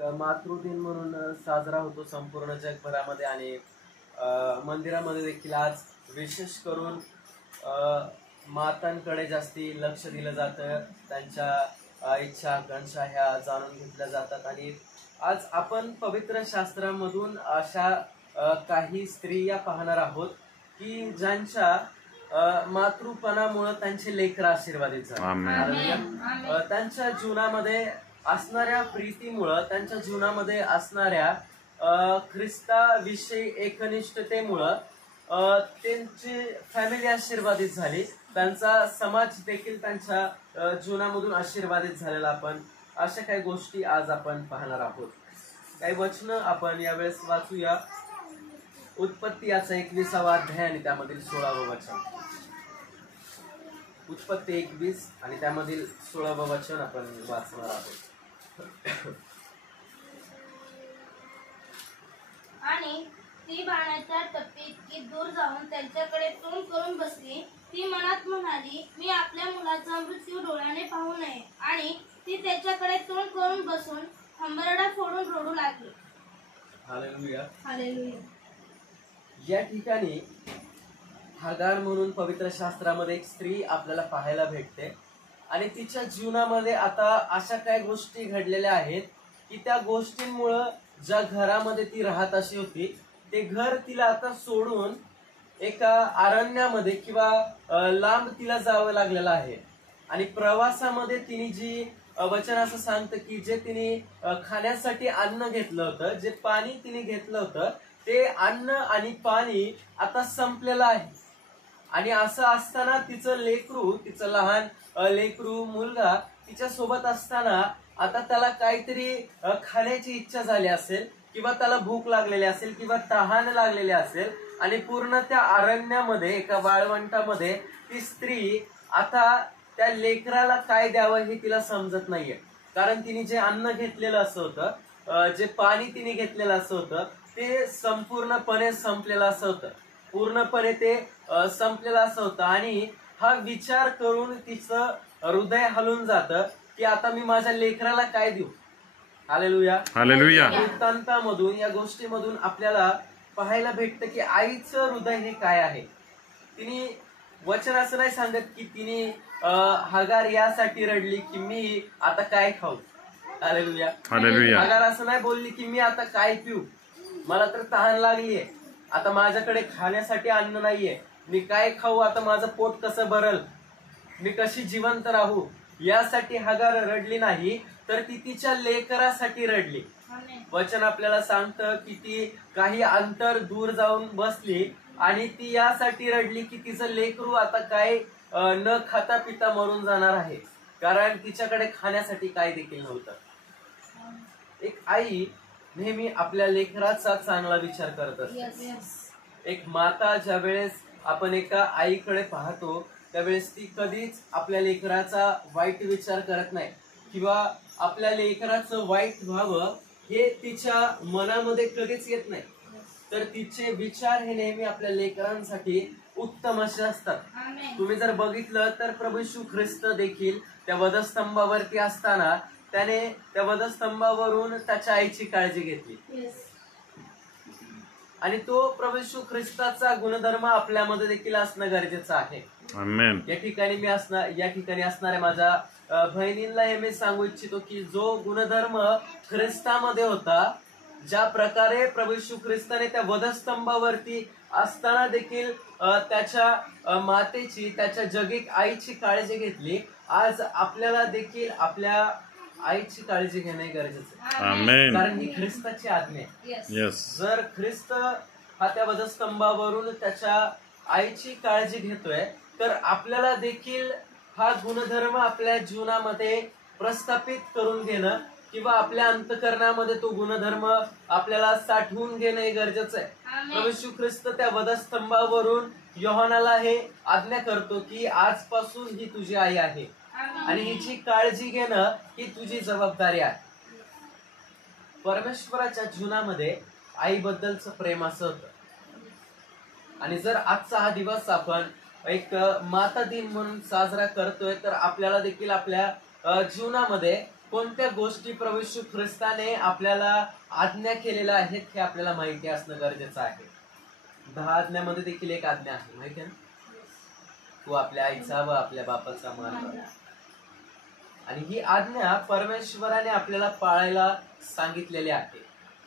मातृदिन म्हणून साजरा होतो संपूर्ण जगभरामध्ये आणि मंदिरामध्ये देखील आज विशेष करून मातांकडे जास्ती लक्ष दिलं जातं. त्यांच्या इच्छा आकांक्षा ह्या जाणून घेतल्या जातात आणि आज आपण पवित्र शास्त्रामधून अशा काही स्त्रिया पाहणार आहोत की ज्यांच्या मातृपणामुळे त्यांचे लेकरं आशीर्वादित झाले. त्यांच्या जीवनामध्ये असणाऱ्या प्रीतीमुळं, त्यांच्या जीवनामध्ये असणाऱ्या ख्रिस्ताविषयी एकनिष्ठतेमुळं त्यांची फॅमिली आशीर्वादित झाली. त्यांचा समाज देखील त्यांच्या जीवनामधून आशीर्वादित झालेला आपण अशा काही गोष्टी आज आपण पाहणार आहोत. काही वचनं आपण यावेळेस वाचूया. उत्पत्ती याचा 21वा अध्याय आणि त्यामधील 16वं वचन. उत्पत्ती 21 आणि त्यामधील 16वं वचन आपण वाचणार आहोत. आणि ती बाणाच्या टप्पी इतकी दूर जाऊन त्यांच्याकडे तोंड करून बसली. ती मनात म्हणाली, मी आपल्या मुलाचा मृत्यू डोळ्याने पाहू नये. आणि ती त्याच्याकडे तोंड करून बसून हंबरडा फोडून रडू लागली. हालेलुया. हालेलुया. या ठिकाणी हगार म्हणून पवित्र शास्त्रामध्ये एक स्त्री आपल्याला पाहायला भेटते आणि तिच्या जीवनामध्ये आता अशा काही गोष्टी घडलेल्या आहेत की त्या गोष्टींमुळं ज्या घरामध्ये ती राहत अशी होती ते घर तिला आता सोडून एका अरण्यामध्ये किंवा लांब तिला जावं लागलेलं आहे. आणि प्रवासामध्ये तिने जी वचन असं सांगतं की जे तिने खाण्यासाठी अन्न घेतलं होतं, जे पाणी तिने घेतलं होतं, ते अन्न आणि पाणी आता संपलेलं आहे. आणि असं असताना तिचं लेकरू, तिचं लहान लेकरू मुलगा तिच्या सोबत असताना आता त्याला काहीतरी खाण्याची इच्छा झाली असेल किंवा त्याला भूक लागलेली असेल किंवा तहान लागलेली असेल. आणि पूर्ण त्या अरण्यामध्ये एका वाळवंटामध्ये ती स्त्री आता त्या लेकराला काय द्यावं हे तिला समजत नाहीये. कारण तिने जे अन्न घेतलेलं असं होतं, जे पाणी तिने घेतलेलं असं होतं, ते संपूर्णपणे संपलेलं असं होतं. पूर्णपणे ते संपलेलं असं होतं. आणि हा विचार करून तिचं हृदय हलून जातं की आता मी माझ्या लेकराला काय देऊ. हालेलुया. हालेलुया. वृत्तांतामधून या गोष्टीमधून आपल्याला पाहायला भेटतं की आईचं हृदय हे काय आहे. तिने वचन असं नाही सांगत की तिने हगार यासाठी रडली की मी आता काय खाऊ. हालेलुया. हालेलुया. हगार असं नाही बोलली की मी आता काय पिऊ, मला तर तहान लागलीये, आता माझ्याकडे खाण्यासाठी अन्न नाहीये, मी काय खाऊ, आता माझं पोट कसं भरल, मी कशी जिवंत राहू, यासाठी हगार रडली नाही तर ती तिच्या लेकरासाठी रडली. वचन आपल्याला सांगतं की ती काही अंतर दूर जाऊन बसली आणि ती यासाठी रडली की तिचं लेकरू आता काय न खाता पिता मरून जाणार आहे. कारण तिच्याकडे खाण्यासाठी काय देखील नव्हतं. एक आई नेहमी आपल्या लेकराचा चांगला विचार करत असते. एक माता ज्या वेळेस आपण एका आईकडे पाहतो त्यावेळेस ती कधीच आपल्या लेकराचा वाईट विचार करत नाही किंवा आपल्या लेकराचं वाईट व्हावं हे तिच्या मनामध्ये कधीच येत नाही. तर तिचे विचार हे नेहमी आपल्या लेकरांसाठी उत्तम असे असतात. तुम्ही जर बघितलं तर प्रभू येशू ख्रिस्त देखील त्या वधस्तंभावरती असताना त्याने त्या वधस्तंभावरून त्याच्या आईची काळजी घेतली. आणि तो प्रभू येशू ख्रिस्ताचा गुणधर्म आपल्यामध्ये देखील असणं गरजेचं आहे. या ठिकाणी असणाऱ्या माझ्या बहिणींना हे मी सांगू इच्छितो की जो गुणधर्म ख्रिस्तामध्ये होता, ज्या प्रकारे प्रभू येशू ख्रिस्ताने त्या वधस्तंभावरती असताना देखील त्याच्या मातेची, त्याच्या जगिक आईची काळजी घेतली, आज आपल्याला देखील आपल्या आईची काळजी घेणे गरजेचं आहे. कारण ही ख्रिस्ताची आज्ञा आहे. जर ख्रिस्त हा त्या वधस्तंभावरून त्याच्या आईची काळजी घेतोय तर आपल्याला देखील हा गुणधर्म आपल्या जीवनामध्ये प्रस्थापित करून घेणं किंवा आपल्या अंतःकरणामध्ये तो गुणधर्म आपल्याला साठवून घेणं हे गरजेचं आहे. प्रभू येशू ख्रिस्त त्या वधस्तंभावरून योहानाला हे आज्ञा करतो की आजपासून ही तुझी आई आहे आणि हिची काळजी घेणं ही तुझी जबाबदारी आहे. परमेश्वराच्या जीवनामध्ये आईबद्दलचं प्रेम असं होतं. आणि जर आजचा हा दिवस आपण एक माता दिन म्हणून साजरा करतोय तर आपल्याला देखील आपल्या जीवनामध्ये कोणत्या गोष्टी प्रभू येशू ख्रिस्ताने आपल्याला आज्ञा केलेल्या आहेत हे आपल्याला माहिती असणं गरजेचं आहे. 10 आज्ञामध्ये देखील एक आज्ञा आहे, माहिती आहे ना? तू आपल्या आईचा व आपल्या बापाचा मान कर. आणि ही आज्ञा परमेश्वराने आपल्याला पाळायला सांगितलेली आहे.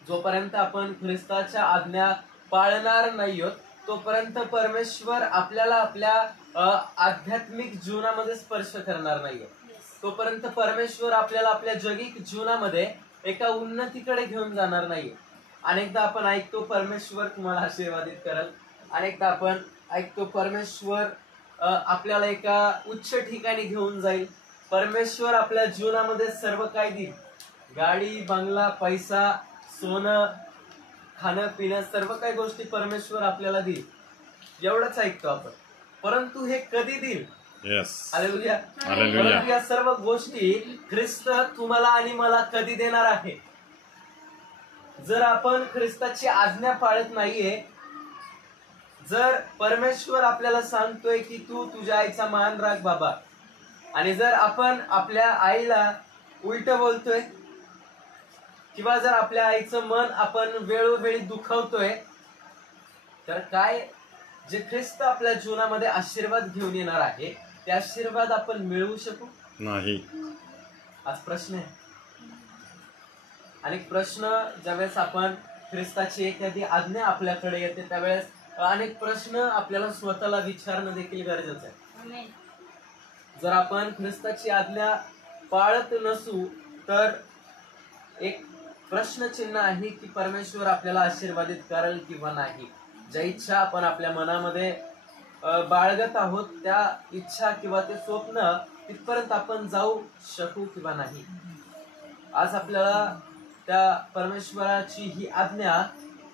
जोपर्यंत आपण ख्रिस्ताच्या आज्ञा पाळणार नाही आहोत तोपर्यंत परमेश्वर आपल्याला आपल्या आध्यात्मिक जीवनामध्ये स्पर्श करणार नाही. तोपर्यंत परमेश्वर आपल्याला आपल्या जगिक जीवनामध्ये एका उन्नतीकडे घेऊन जाणार नाही. अनेकदा आपण ऐकतो परमेश्वर तुम्हाला आशीर्वादित करेल, अनेकदा आपण ऐकतो परमेश्वर आपल्याला एका उच्च ठिकाणी घेऊन जाईल, परमेश्वर आपल्या जीवनामध्ये सर्व काही देईल, गाडी बंगला पैसा सोनं खाणं पिणं सर्व काही गोष्टी परमेश्वर आपल्याला देईल, एवढंच ऐकतो आपण. परंतु हे कधी देईल? हालेलुया. परंतु या सर्व गोष्टी ख्रिस्त तुम्हाला आणि मला कधी देणार आहे? जर आपण ख्रिस्ताची आज्ञा पाळत नाहीये, जर परमेश्वर आपल्याला सांगतोय की तू तुझ्या आईचा मान राख बाबा, आणि जर आपण आपल्या आईला उलट बोलतोय किंवा जर आपल्या आईचं मन आपण वेळोवेळी दुखवतोय, तर काय जे ख्रिस्त आपल्या जीवनामध्ये आशीर्वाद घेऊन येणार आहे ते आशीर्वाद आपण मिळवू शकू नाही? आज प्रश्न आहे. अनेक प्रश्न ज्यावेळेस आपण ख्रिस्ताची एखादी आज्ञा आपल्याकडे येते त्यावेळेस अनेक प्रश्न आपल्याला स्वतःला विचारणं देखील गरजेचं आहे. जर आपण ख्रिस्ताची आज्ञा पाळत नसू तर एक प्रश्नचिन्ह आहे की परमेश्वर आपल्याला आशीर्वादित करेल किंवा नाही. ज्या इच्छा आपण आपल्या मनामध्ये बाळगत आहोत त्या इच्छा किंवा ते स्वप्न तिथपर्यंत आपण जाऊ शकू किंवा नाही. आज आपल्याला त्या परमेश्वराची ही आज्ञा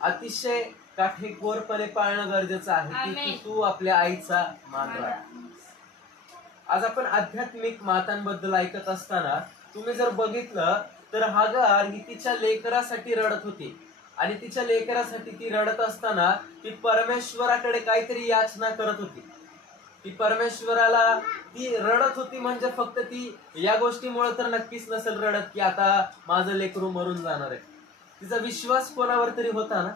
अतिशय काटेकोरपणे पाळणं गरजेचं आहे की तू आपल्या आईचा मान राख. आज आपण आध्यात्मिक मातांबद्दल ऐकत असताना तुम्ही जर बघितलं तर हागार ही तिच्या लेकरासाठी रडत होती, आणि तिच्या लेकरासाठी ती रडत असताना ती परमेश्वराकडे काहीतरी याचना करत होती. ती परमेश्वराला ती रडत होती म्हणजे फक्त ती या गोष्टीमुळे तर नक्कीच नसेल रडत की आता माझं लेकरू मरून जाणार आहे. तिचा विश्वास कोणावर तरी होता ना,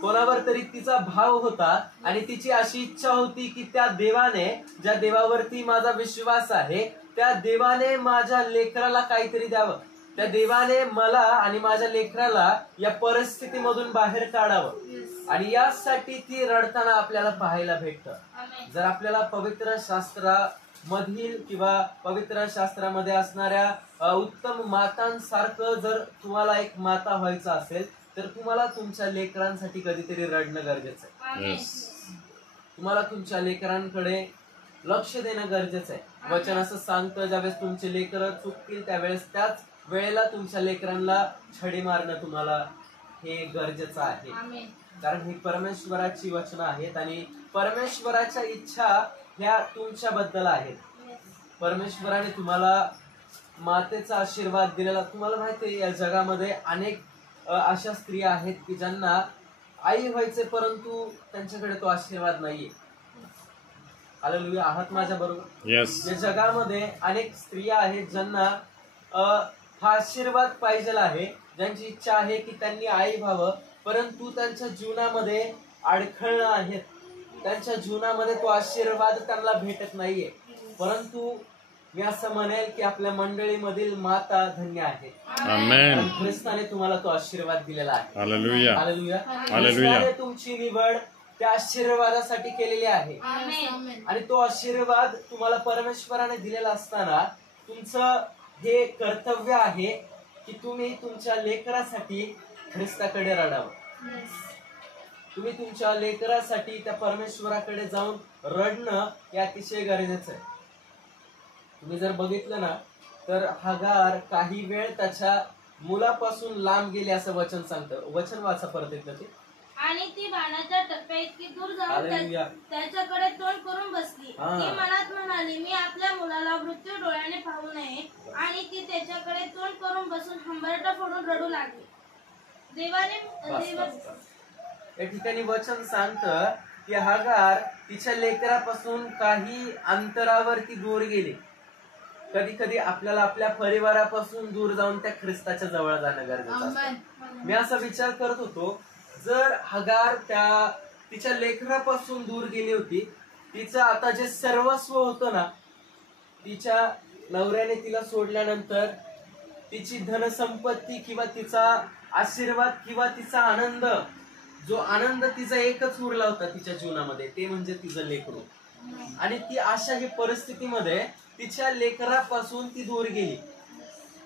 कोणावर तरी तिचा भाव होता, आणि तिची अशी इच्छा होती की त्या देवाने, ज्या देवावरती माझा विश्वास आहे त्या देवाने माझ्या लेकराला काहीतरी द्यावं, त्या देवाने मला आणि माझ्या लेकराला या परिस्थितीमधून बाहेर काढावं. आणि यासाठी ती रडताना आपल्याला पाहायला भेटतं. जर आपल्याला पवित्र शास्त्रामधील किंवा पवित्र शास्त्रामध्ये असणाऱ्या उत्तम मातांसारखं जर तुम्हाला एक माता व्हायचं असेल तर तुम्हाला तुमच्या लेकरांसाठी कधीतरी रडणं गरजेचं आहे. तुम्हाला तुमच्या लेकरांकडे लक्ष देणं गरजेचं आहे. वचन असं सांगतं ज्यावेळेस तुमचे लेकरं चुकतील त्यावेळेस त्याच वेळेला तुमच्या लेकरांना छडी मारणं तुम्हाला हे गरजेचं आहे. कारण ही परमेश्वराची वचनं आहेत आणि परमेश्वराच्या इच्छा ह्या तुमच्याबद्दल आहेत. परमेश्वराने तुम्हाला मातेचा आशीर्वाद दिलेला. तुम्हाला माहिती आहे या जगामध्ये अनेक अशा स्त्रिया आहेत की ज्यांना आई व्हायचे परंतु त्यांच्याकडे तो आशीर्वाद नाहीये. हालेलुया. आहात माझ्या बरोबर? या जगामध्ये अनेक स्त्रिया आहेत ज्यांना हा आशीर्वाद पाहिजे आहे, ज्यांची इच्छा आहे की त्यांनी आई व्हावं, परंतु त्यांच्या जीवनामध्ये अडखळणं आहेत, त्यांच्या जीवनामध्ये तो आशीर्वाद त्यांना भेटत नाहीये. परंतु मी असं म्हणेल की आपल्या मंडळीमधील माता धन्य आहे. आमेन. ख्रिस्ताने तुम्हाला तो आशीर्वाद दिलेला आहे. हालेलुया. हालेलुया. हालेलुया. ख्रिस्ताने तुमची निवड त्या आशीर्वादासाठी केलेली आहे, आणि तो आशीर्वाद तुम्हाला परमेश्वराने दिलेला असताना तुमचं हे कर्तव्य आहे की तुम्ही तुमच्या लेकरासाठी ख्रिस्ताकडे रडावं. तुम्ही तुमच्या लेकरासाठी त्या परमेश्वराकडे जाऊन रडणं हे अतिशय गरजेचं आहे. तुम्ही जर बघितलं ना तर हागार काही वेळ त्याच्या मुलापासून लांब गेली असं वचन सांगतं. वचन वाचा परत एकदा ते. आणि ती बाणाच्या टप्प्या इतकी दूर जाऊन त्याच्याकडे तोंड करून बसली. ती मनात म्हणाली, मी आपल्या मुलाला मृत्यू डोळ्याने पाहू नये, आणि ती त्याच्याकडे तोंड करून बसून हंबरटा फोडून रडू लागली. या ठिकाणी वचन सांगतं की हागार तिच्या लेकरापासून काही अंतरावरती दूर गेली. कधी कधी आपल्याला आपल्या परिवारापासून दूर जाऊन त्या ख्रिस्ताच्या जवळ जाणं गरजेचं असतं. मी असा विचार करत होतो, जर हगार तिच्या लेकरापासून दूर गेली होती, तिचं आता जे सर्वस्व होतं ना, तिच्या नवऱ्याने तिला सोडल्यानंतर तिची धनसंपत्ती किंवा तिचा आशीर्वाद किंवा तिचा आनंद, जो आनंद तिचा एकच उरला होता तिच्या जीवनामध्ये, ते म्हणजे तिचं लेकरू. आणि ती अशा ही परिस्थितीमध्ये तिच्या लेकरापासून ती दूर गेली.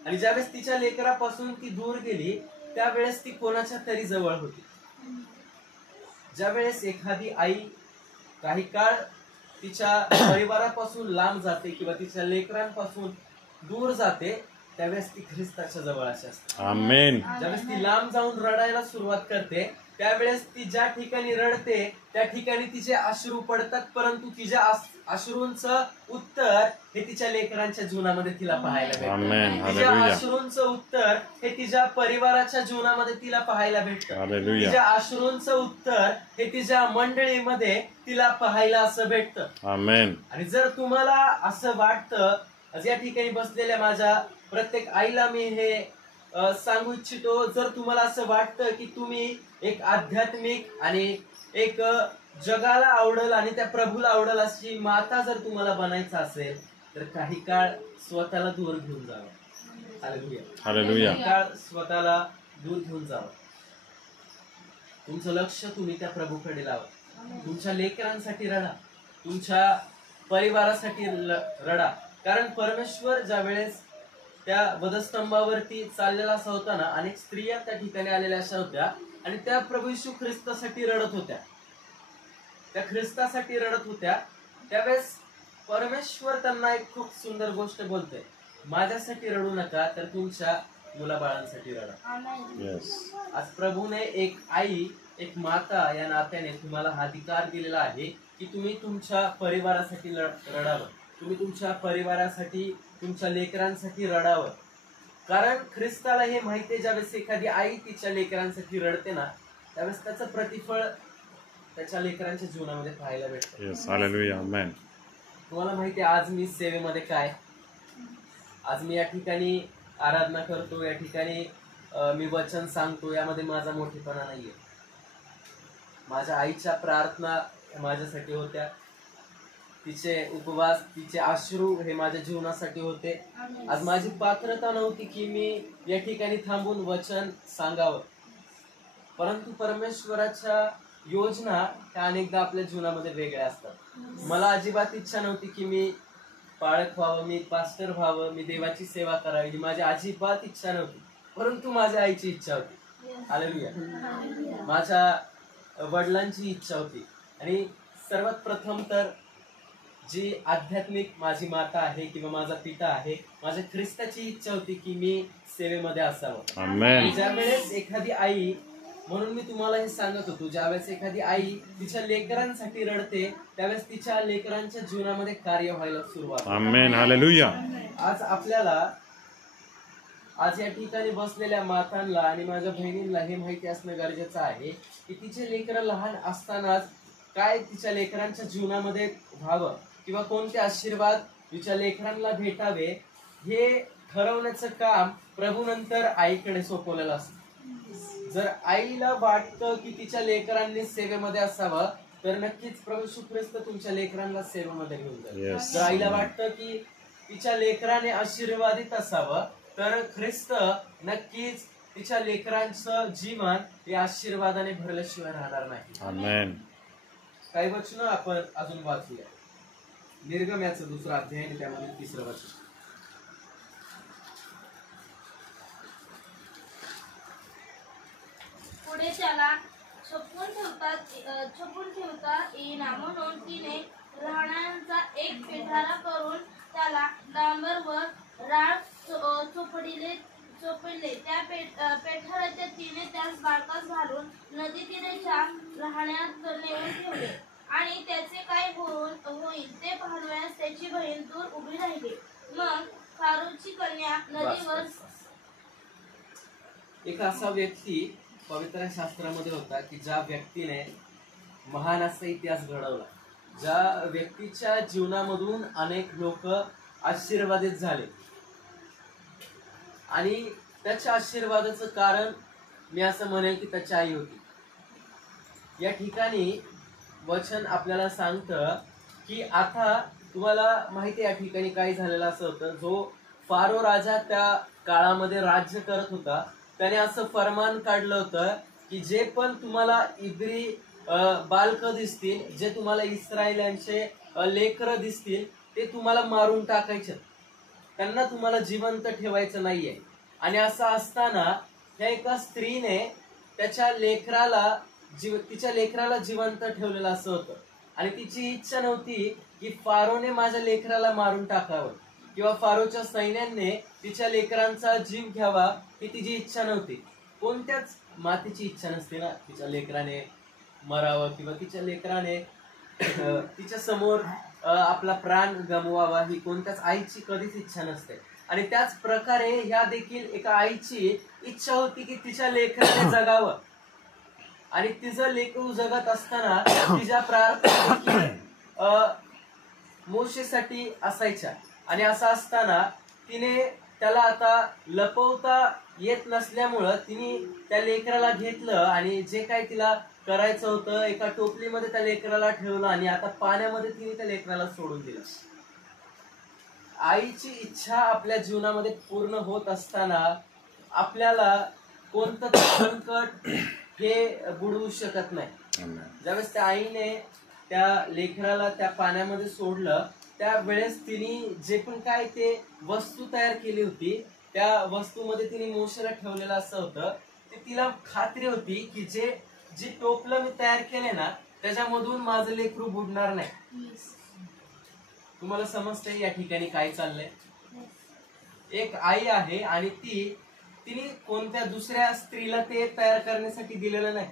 आणि ज्यावेळेस तिच्या लेकरापासून ती दूर गेली त्यावेळेस ती कोणाच्या तरी जवळ होती. ज्यावेळेस एखादी आई काही काळ तिच्या परिवारापासून लांब जाते किंवा तिच्या लेकरांपासून दूर जाते, त्यावेळेस ती ख्रिस्ताच्या जवळ अशी असते. आमेन. ज्यावेळेस ती लांब जाऊन रडायला सुरुवात करते त्यावेळेस ती ज्या ठिकाणी रडते त्या ठिकाणी तिचे अश्रू पडतात, परंतु तिच्या अश्रूंचं उत्तर हे तिच्या लेकरांच्या जीवनामध्ये तिला पाहायला भेटतं. तिच्या अश्रूंचं उत्तर हे तिच्या परिवाराच्या जीवनामध्ये तिला पाहायला भेटतं. तिच्या अश्रूंचं उत्तर हे तिच्या मंडळीमध्ये तिला पाहायला असं भेटतं. आमेन. आणि जर तुम्हाला असं वाटतं, या ठिकाणी बसलेल्या माझ्या प्रत्येक आईला मी हे सांगू इच्छितो, जर तुम्हाला असं वाटतं की तुम्ही एक आध्यात्मिक आणि एक जगाला आवडेल आणि त्या प्रभूला आवडेल अशी माता जर तुम्हाला बनायचं असेल, तर काही काळ स्वतःला दूर घेऊन जावं. हालेलुया. हालेलुया. काही काळ स्वतःला दूर घेऊन जावं. तुमचं लक्ष तुम्ही त्या प्रभूकडे लावा. तुमच्या लेकरांसाठी रडा, तुमच्या परिवारासाठी रडा. कारण परमेश्वर ज्या वेळेस त्या वधस्तंभावरती चाललेला असा होता ना, अनेक स्त्रिया त्या ठिकाणी आलेल्या अशा होत्या आणि त्या प्रभू येशू ख्रिस्तासाठी रडत होत्या. त्या ख्रिस्तासाठी रडत होत्या. त्यावेळेस परमेश्वर त्यांना एक खूप सुंदर गोष्ट बोलते, माझ्यासाठी रडू नका, तर तुमच्या मुलाबाळांसाठी रडा. आज प्रभूने एक आई, एक माता या नात्याने तुम्हाला हा अधिकार दिलेला आहे की तुम्ही तुमच्या परिवारासाठी रडावं, तुम्ही तुमच्या परिवारासाठी, तुमच्या लेकरांसाठी रडावं. कारण ख्रिस्ताला हे माहिती आहे, ज्यावेळेस एखादी आई तिच्या लेकरांसाठी रडते ना, त्यावेळेस त्याचं प्रतिफळ त्याच्या लेकरांच्या जीवनामध्ये पाहायला भेटतं. तुम्हाला माहिती आहे, आज मी सेवेमध्ये काय, आज मी या ठिकाणी आराधना करतो, या ठिकाणी मी वचन सांगतो, यामध्ये माझा मोठेपणा नाहीये. माझ्या आईच्या प्रार्थना माझ्यासाठी होत्या, तिचे उपवास, तिचे अश्रू हे माझ्या जीवनासाठी होते. आज माझी पात्रता नव्हती की मी या ठिकाणी थांबून वचन सांगावं, परंतु परमेश्वराच्या योजना त्या अनेकदा आपल्या जीवनामध्ये वेगळ्या असतात. मला अजिबात इच्छा नव्हती की मी पाळक व्हावं, मी पास्टर व्हावं, मी देवाची सेवा करावी, माझी अजिबात इच्छा नव्हती, परंतु माझ्या आईची इच्छा होती. हालेलुया. माझ्या वडिलांची इच्छा होती. आणि सर्वात प्रथम तर जी आध्यात्मिक माझी माता आहे किंवा माझा पिता आहे, माझ्या ख्रिस्ताची इच्छा होती की मी सेवेमध्ये असावं. ज्यावेळेस एखादी आई, म्हणून मी तुम्हाला हे सांगत होतो, ज्यावेळेस एखादी आई तिच्या लेकरांसाठी रडते त्यावेळेस तिच्या लेकरांच्या जीवनामध्ये कार्य व्हायला सुरुवात. आमेन. हालेलुया. आज आपल्याला, आज या ठिकाणी बसलेल्या मातांना आणि माझ्या बहिणींना हे माहिती असणं गरजेचं आहे की तिचे लेकरं लहान असतानाच काय तिच्या लेकरांच्या जीवनामध्ये व्हावं किंवा कोणते आशीर्वाद तिच्या लेकरांना भेटावे हे ठरवण्याचं काम प्रभूनंतर आईकडे सोपवलेलं असतं. जर आईला वाटतं की तिच्या लेकरांनी सेवेमध्ये असावं, तर नक्कीच प्रभू येशू ख्रिस्त तुमच्या लेकरांना सेवेमध्ये घेऊन जाईल. जर आईला वाटतं की तिच्या लेकराने आशीर्वादित असावं, तर ख्रिस्त नक्कीच तिच्या लेकरांचं जीवन हे आशीर्वादाने भरल्याशिवाय राहणार नाही. आमेन. काही वचन आपण अजून वाचूया. निर्गमयाचं 2रा अध्याय आणि त्यामध्ये 3रं वचन. पुढे त्याला छपून ठेवता येईना म्हणून तिने राहण्यांचा एक पेठारा करून त्याला डांबर व राळ चोपडले. त्या पेठाराच्या तिने त्यास बारकास घालून नदी तीराच्या राहण्यात नेऊन ठेवले. आणि त्याचे काय होईल ते पाहण्यास त्याची बहीण दूर उभी राहिली. मग फारूची कन्या नदीवर. एक असा व्यक्ती पवित्र शास्त्रामध्ये होता की ज्या व्यक्तीने महान असा इतिहास घडवला, ज्या व्यक्तीच्या जीवनामधून अनेक लोक आशीर्वादित झाले. आणि त्याच्या आशीर्वादाचं कारण मी असं म्हणेल की त्याची आई होती. या ठिकाणी वचन आपल्याला सांगतं की आता तुम्हाला माहिती आहे या ठिकाणी काय झालेलं असं होतं. जो फारो राजा त्या काळामध्ये राज्य करत होता त्याने असं फरमान काढलं होतं की जे पण तुम्हाला इब्री बालक दिसतील, जे तुम्हाला इस्रायलांचे लेकरं दिसतील ते तुम्हाला मारून टाकायचे, त्यांना तुम्हाला जिवंत ठेवायचं नाहीये. आणि असं असताना ह्या एका स्त्रीने तिच्या लेकराला जिवंत ठेवलेलं असं होतं. आणि तिची इच्छा नव्हती की फारोने माझ्या लेकराला मारून टाकावं किंवा फारोच्या सैन्याने तिच्या लेकरांचा जीव घ्यावा, ही तिची इच्छा नव्हती. कोणत्याच मातेची इच्छा नसते ना तिच्या लेकराने मरावं किंवा तिच्या लेकराने तिच्या समोर आपला प्राण गमवावा, ही कोणत्याच आईची कधीच इच्छा नसते. आणि त्याच प्रकारे ह्या देखील एका आईची इच्छा होती की तिच्या लेकराने जगावं. आणि तिचं लेकरू जगत असताना तिच्या प्रार्थना मोशेसाठी असायच्या. आणि असं असताना तिने त्याला आता लपवता येत नसल्यामुळं तिने त्या लेकराला घेतलं आणि जे काही तिला करायचं होतं एका टोपलीमध्ये त्या लेकराला ठेवलं आणि आता पाण्यामध्ये तिने त्या लेकराला सोडून दिलं. आईची इच्छा आपल्या जीवनामध्ये पूर्ण होत असताना आपल्याला कोणतं संकट हे बुडवू शकत नाही. ज्यावेळेस त्या आईने त्या लेकराला त्या पाण्यामध्ये सोडलं त्यावेळेस तिने जे पण काय ते वस्तू तयार केली होती त्या वस्तूमध्ये तिने मोशेला ठेवलेलं असं होतं. ते तिला खात्री होती की जे टोपलं मी तयार केले ना त्याच्यामधून माझं लेकरू बुडणार नाही. तुम्हाला समजतंय या ठिकाणी काय चाललंय. एक आई आहे आणि तिने कोणत्या दुसऱ्या स्त्रीला ते तयार करण्यासाठी दिलेलं नाही.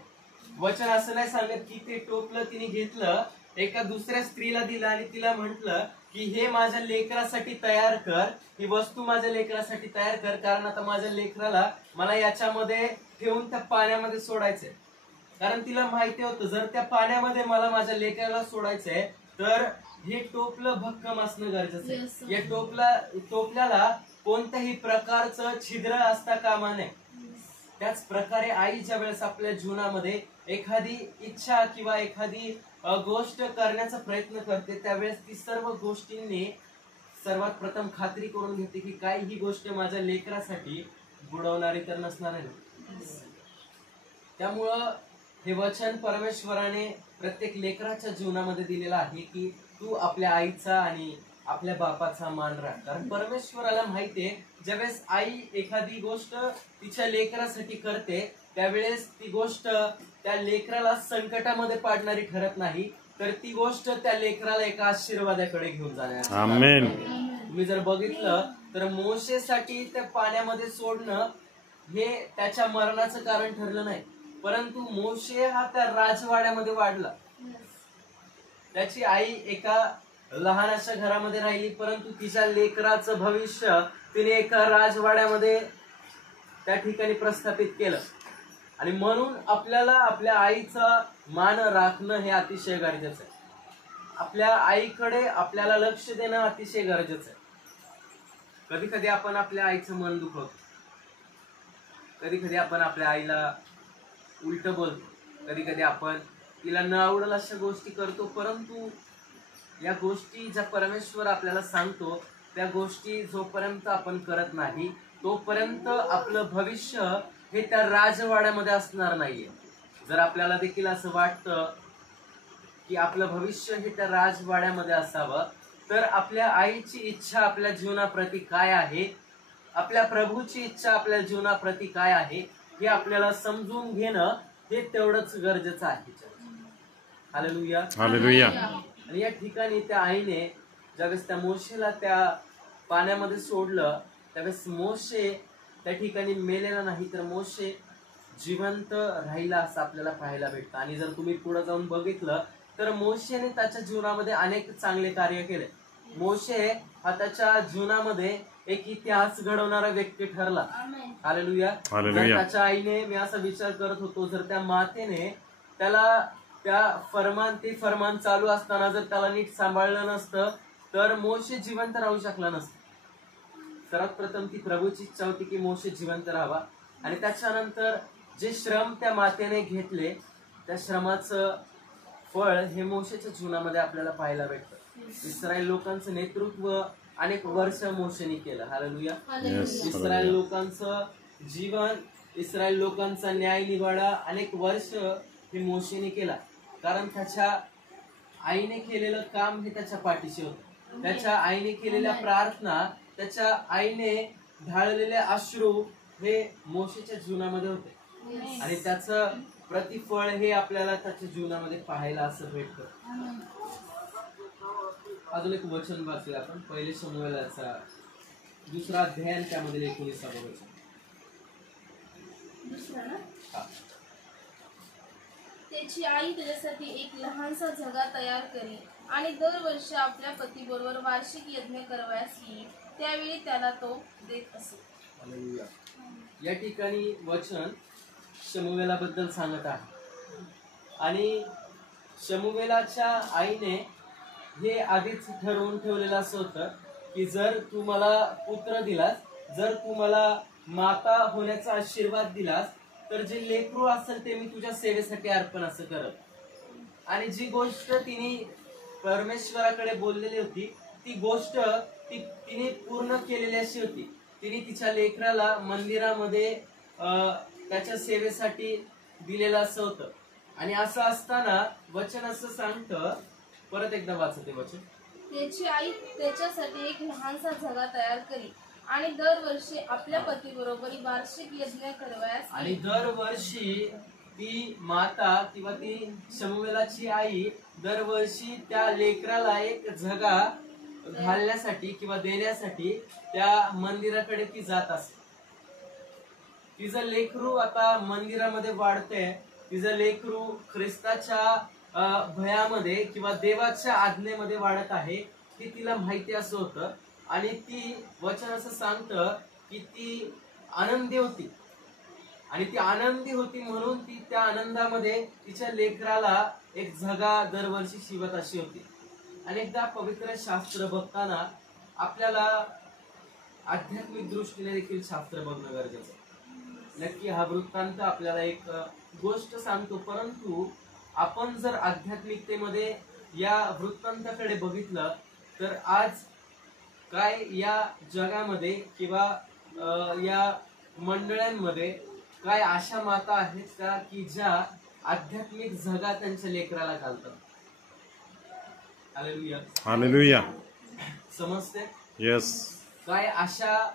वचन असं नाही सांगत की ते टोपलं तिने घेतलं एका दुसऱ्या स्त्रीला दिलं आणि तिला म्हटलं की हे माझ्या लेकरासाठी तयार कर, ही वस्तू माझ्या लेकरासाठी तयार कर, कारण आता माझ्या लेकराला मला याच्यामध्ये ठेवून त्या पाण्यामध्ये सोडायचंय. कारण तिला माहिती होतं जर त्या पाण्यामध्ये मला माझ्या लेकराला सोडायचंय तर हे टोपलं भक्कम असणं गरजेचं आहे. या टोपल्याला कोणत्याही प्रकारचं छिद्र असता कामा नये. त्याच प्रकारे आई ज्या वेळेस आपल्या जीवनामध्ये एखादी इच्छा किंवा एखादी गोष्ट करण्याचा प्रयत्न करते त्यावेळेस ती सर्व गोष्टींनी सर्वात प्रथम खात्री करून घेते की काय ही गोष्ट माझ्या लेकरासाठी बुडवणारी तर नसणार आहे. त्यामुळं हे वचन परमेश्वराने प्रत्येक लेकराच्या जीवनामध्ये दिलेलं आहे की तू आपल्या आईचा आणि आपल्या बापाचा मान राख. कारण परमेश्वराला माहितीये ज्यावेळेस आई एखादी गोष्ट तिच्या लेकरासाठी करते त्यावेळेस ती गोष्ट त्या लेकराला संकटामध्ये पाडणारी ठरत नाही तर ती गोष्ट त्या लेकराला एका आशीर्वादाकडे घेऊन जाणार. आमेन. तुम्ही जर बघितलं तर मोशेसाठी त्या पाण्यामध्ये सोडणं हे त्याच्या मरणाचं कारण ठरलं नाही, परंतु मोशे हा त्या राजवाड्यामध्ये वाढला. त्याची आई एका लहानशा घरामध्ये राहिली परंतु तिच्या लेकराचं भविष्य तिने एका राजवाड्यामध्ये त्या ठिकाणी प्रस्थापित केलं. आणि म्हणून आपल्याला आपल्या आईचा मान राखणं हे अतिशय गरजेचं आहे. आपल्या आईकडे आपल्याला लक्ष देणं अतिशय गरजेचं आहे. कधी कधी आपण आपल्या आईचं मन दुखवतो, कधी कधी आपण आपल्या आईला उलट बोलतो, कधी कधी आपण तिला न आवडेल अशा गोष्टी करतो. परंतु या गोष्टी ज्या परमेश्वर आपल्याला सांगतो त्या गोष्टी जोपर्यंत आपण करत नाही तोपर्यंत आपलं भविष्य हे त्या राजवाड्यामध्ये असणार नाहीये. जर आपल्याला देखील असं वाटतं की आपलं भविष्य हे त्या राजवाड्यामध्ये असावं तर आपल्या आईची इच्छा आपल्या जीवनाप्रती काय आहे, आपल्या प्रभूची इच्छा आपल्या जीवनाप्रती काय आहे हे आपल्याला समजून घेणं हे तेवढंच गरजेचं आहे. Hallelujah, hallelujah. आणि या ठिकाणी त्या आईने ज्यावेळेस त्या मोशेला त्या पाण्यामध्ये सोडलं त्यावेळेस मोशे त्या ठिकाणी मेलेला नाही तर मोशे जिवंत राहिला असं आपल्याला पाहायला भेटतं. आणि जर तुम्ही पुढे जाऊन बघितलं तर मोशेने त्याच्या जीवनामध्ये अनेक चांगले कार्य केले. मोशे हा त्याच्या जीवनामध्ये एक इतिहास घडवणारा व्यक्ती ठरला. हालेलुया. त्याच्या आईने, मी असा विचार करत होतो, जर त्या मातेने त्याला ते फरमान चालू असताना जर त्याला नीट सांभाळलं नसतं तर मोशे जिवंत राहू शकला नसता. सर्वात प्रथम ती प्रभूची इच्छा होती की मोशे जिवंत राहावा, आणि त्याच्यानंतर जे श्रम त्या मातेने घेतले त्या श्रमाचं फळ हे मोशेच्या जीवनामध्ये आपल्याला पाहायला भेटतं. इस्रायल लोकांचं नेतृत्व अनेक वर्ष मोशेने केलं. हालेलुया. इस्रायल लोकांचं जीवन, इस्रायल लोकांचा न्याय निवाडा अनेक वर्ष हे मोशेने केला, कारण त्याच्या आईने केलेलं काम हे त्याच्या पाठीशी होतं. त्याच्या आईने केलेल्या प्रार्थना, त्याच्या आईने ढाळलेले अश्रू हे मोशेच्या जीवनामध्ये होते, आणि त्याचं प्रतिफळ हे आपल्याला त्याच्या जीवनामध्ये पाहायला असं भेटतं. अजून एक वचन वाचूया आपण, पहिले शमूएलाचा 2रा अध्याय, त्यामध्ये 19 वचन. त्याची आई त्याच्यासाठी एक लहानसा झगा तयार करी आणि दरवर्षी आपल्या पतीबरोबर वार्षिक यज्ञ करवयास येईल, त्यावेळी त्याला तो देत असे. हालेलुया. या ठिकाणी वचन शमूएलाबद्दल सांगत आहे, आणि शमूएलाच्या आईने हे आधीच ठरवून ठेवलेलं असं होतं की जर तू मला पुत्र दिलास, जर तू मला माता होण्याचा आशीर्वाद दिलास, तर जे लेकरू असेल ते मी तुझ्या सेवेसाठी अर्पण असं करत. आणि जी गोष्ट तिने परमेश्वराकडे बोललेली होती ती गोष्ट तिने पूर्ण केलेली अशी होती. तिने तिच्या लेकराला मंदिरामध्ये त्याच्या सेवेसाठी दिलेलं असं होतं. आणि असं असताना वचन असं सांगतं, परत एकदा वाचते वचन. त्याची आई त्याच्यासाठी एक लहानसा झगा तयार करी आणि दरवर्षी आपल्या पतीबरोबर वार्षिक यज्ञ करवयास. आणि दरवर्षी ती माता किंवा ती शमूएलाची आई दरवर्षी त्या लेकराला एक झगा घालण्यासाठी किंवा देण्यासाठी त्या मंदिराकडे ती जात असते. तिचं लेकरू आता मंदिरामध्ये वाढतंय, तिचं लेकरू ख्रिस्ताच्या भयामध्ये किंवा देवाच्या आज्ञेमध्ये वाढत आहे हे तिला माहिती असं होतं. आणि ती वचन असं सांगतं की ती आनंदी होती, आणि ती आनंदी होती म्हणून ती त्या आनंदामध्ये तिच्या लेकराला एक झगा दरवर्षी शिवत अशी होती. अनेकदा पवित्र शास्त्र बघताना आपल्याला आध्यात्मिक दृष्टीने देखील शास्त्र बघणं गरजेचं आहे. नक्की हा वृत्तांत आपल्याला एक गोष्ट सांगतो, परंतु आपण जर आध्यात्मिकतेमध्ये या वृत्तांताकडे बघितलं तर आज काय या जगामध्ये किंवा या मंडळांमध्ये काय अशा माता आहेत का की ज्या आध्यात्मिक झगा त्यांच्या लेकराला घालतात. हालेलुया. हालेलुया. समजते? येस. काय अशा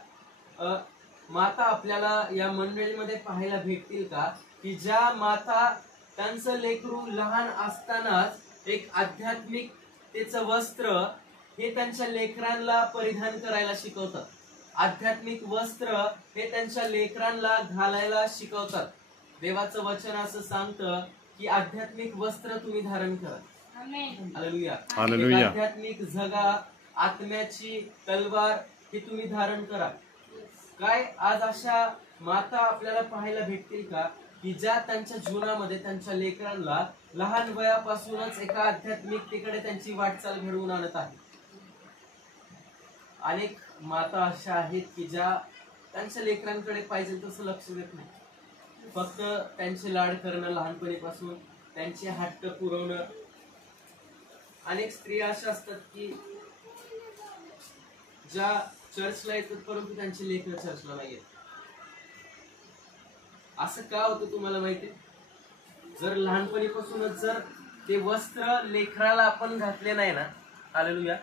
माता आपल्याला या मंडळीमध्ये पाहायला भेटतील का की ज्या माता त्यांचं लेकरू लहान असतानाच एक आध्यात्मिकतेचं वस्त्र हे त्यांच्या लेकरांना परिधान करायला शिकवतात. आध्यात्मिक वस्त्र हे त्यांच्या लेकरांना घालायला शिकवतात. देवाचं वचन असं सांगतं की आध्यात्मिक वस्त्र तुम्ही धारण करा. हालेलुया. हालेलुया. आध्यात्मिक झगा, आत्म्याची तलवार हे तुम्ही धारण करा. काय आज अशा माता आपल्याला पाहायला भेटतील का की ज्या त्यांच्या जीवनामध्ये त्यांच्या लेकरांना लहान वयापासूनच एका आध्यात्मिकतेकडे त्यांची वाटचाल घडवून आणत आहे. अनेक माता अशा आहेत की ज्या त्यांच्या लेकरांकडे पाहिजे तसं लक्ष देत नाही, फक्त त्यांचे लाड करणं, लहानपणीपासून त्यांचे हट्ट पुरवणं. अनेक स्त्रिया अशा असतात की ज्या चर्चला येतात परंतु त्यांचे लेकर चर्चला नाही येत. असं का होतं तुम्हाला माहितीये? जर लहानपणीपासूनच जर ते वस्त्र लेकराला आपण घातले नाही ना, हालेलुया,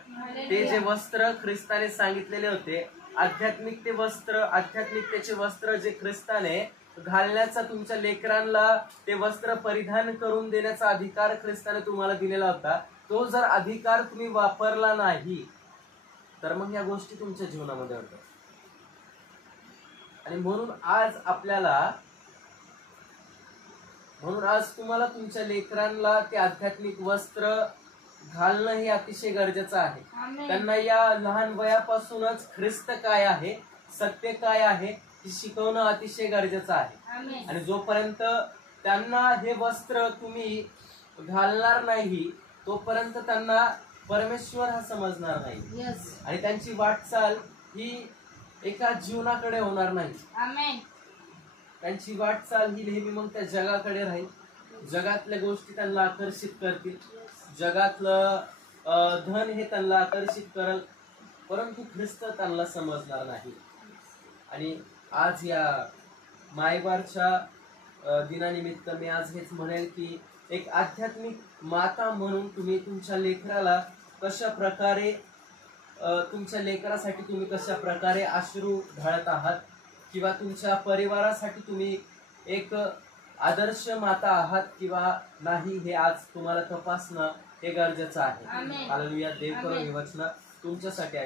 ते जे वस्त्र ख्रिस्ताने सांगितलेले होते, आध्यात्मिकतेचे वस्त्र जे ख्रिस्ताने घालण्याचा, तुमच्या लेकरांना ते वस्त्र परिधान करून देण्याचा अधिकार ख्रिस्ताने तुम्हाला दिलेला होता, तो जर अधिकार तुम्ही वापरला नाही तर मग या गोष्टी तुमच्या जीवनामध्ये होतात. आणि म्हणून आज तुम्हाला तुमच्या लेकरांना ते आध्यात्मिक वस्त्र घालणं हे अतिशय गरजेचं आहे. त्यांना या लहान वयापासूनच ख्रिस्त काय आहे, सत्य काय आहे हे शिकवणं अतिशय गरजेचं आहे. आणि जोपर्यंत त्यांना हे वस्त्र तुम्ही घालणार नाही तोपर्यंत त्यांना परमेश्वर हा समजणार नाही यस आणि त्यांची वाटचाल ही एका जीवनाकडे होणार नाही. आमेन. त्यांची वाटचाल ही नेहमी मग त्या जगाकडे राहील. जगातल्या गोष्टी त्यांना आकर्षित करतील. जगातलं धन हे त्यांना आकर्षित करेल, परंतु ख्रिस्त त्यांना समजणार नाही. आणि आज या मायबारच्या दिनानिमित्त मी आज हेच म्हणेल की एक आध्यात्मिक माता म्हणून तुम्ही तुमच्या लेकराला कशा प्रकारे तुमच्या लेकरासाठी तुम्ही कशा प्रकारे अश्रू ढाळत आहात किंवा तुमच्या परिवारासाठी तुम्ही एक आदर्श माता आहात किंवा नाही हे आज तुम्हाला तपासणं हे गरजेचं आहे. आमेन. हालेलुया. देव करो आमेन. हे वचन तुमच्यासाठी आहे.